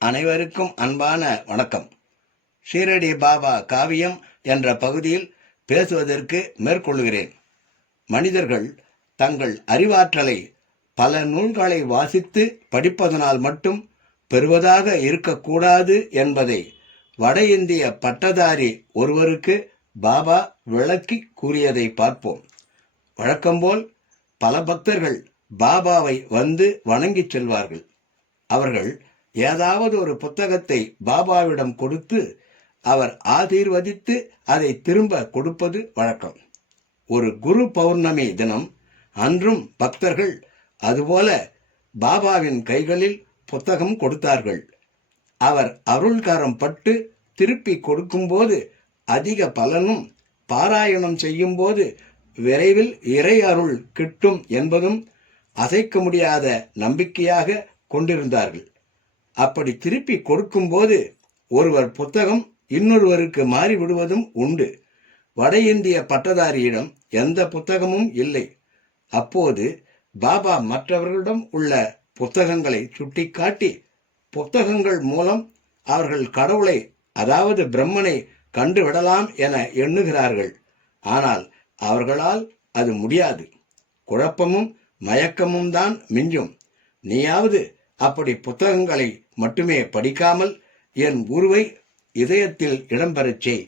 அனைவருக்கும் அன்பான வணக்கம். ஷீரடி பாபா காவியம் என்ற பகுதியில் பேசுவதற்கு மேற்கொள்கிறேன். மனிதர்கள் தங்கள் அறிவாற்றலை பல நூல்களை வாசித்து படிப்பதனால் மட்டும் பெறுவதாக இருக்கக்கூடாது என்பதை வட இந்திய பட்டதாரி ஒருவருக்கு பாபா விளக்கி கூறியதை பார்ப்போம். வழக்கம்போல் பல பக்தர்கள் பாபாவை வந்து வணங்கிச் செல்வார்கள். அவர்கள் ஏதாவது ஒரு புத்தகத்தை பாபாவிடம் கொடுத்து அவர் ஆசீர்வதித்து அதை திரும்ப கொடுப்பது வழக்கம். ஒரு குரு பௌர்ணமி தினம் அன்றும் பக்தர்கள் அதுபோல பாபாவின் கைகளில் புத்தகம் கொடுத்தார்கள். அவர் அருள்காரம் பட்டு திருப்பி கொடுக்கும்போது அதிக பலனும், பாராயணம் செய்யும் போது விரைவில் இறை அருள் கிட்டும் என்பதும் அசைக்க முடியாத நம்பிக்கையாக கொண்டிருந்தார்கள். அப்படி திருப்பி கொடுக்கும்போது ஒருவர் புத்தகம் இன்னொருவருக்கு மாறிவிடுவதும் உண்டு. வட இந்திய பட்டதாரியிடம் எந்த புத்தகமும் இல்லை. அப்போது பாபா மற்றவர்களிடம் உள்ள புத்தகங்களை சுட்டிக்காட்டி புத்தகங்கள் மூலம் அவர்கள் கடவுளை, அதாவது பிரம்மனை கண்டுவிடலாம் என எண்ணுகிறார்கள். ஆனால் அவர்களால் அது முடியாது. குழப்பமும் மயக்கமும் தான் மிஞ்சும். நீயாவது அப்படி புத்தகங்களை மட்டுமே படிக்காமல் என் குருவை இதயத்தில் இடம்பெறச் செய்.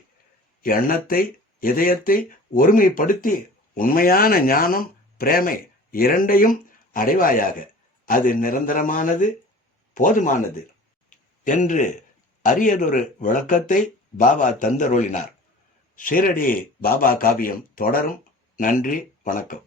எண்ணத்தை, இதயத்தை ஒருமைப்படுத்தி உண்மையான ஞானம், பிரேமை இரண்டையும் அடைவாயாக. அது நிரந்தரமானது, போதுமானது என்று அரியதொரு விளக்கத்தை பாபா தந்தருளினார். ஷீரடி பாபா காவியம் தொடரும். நன்றி, வணக்கம்.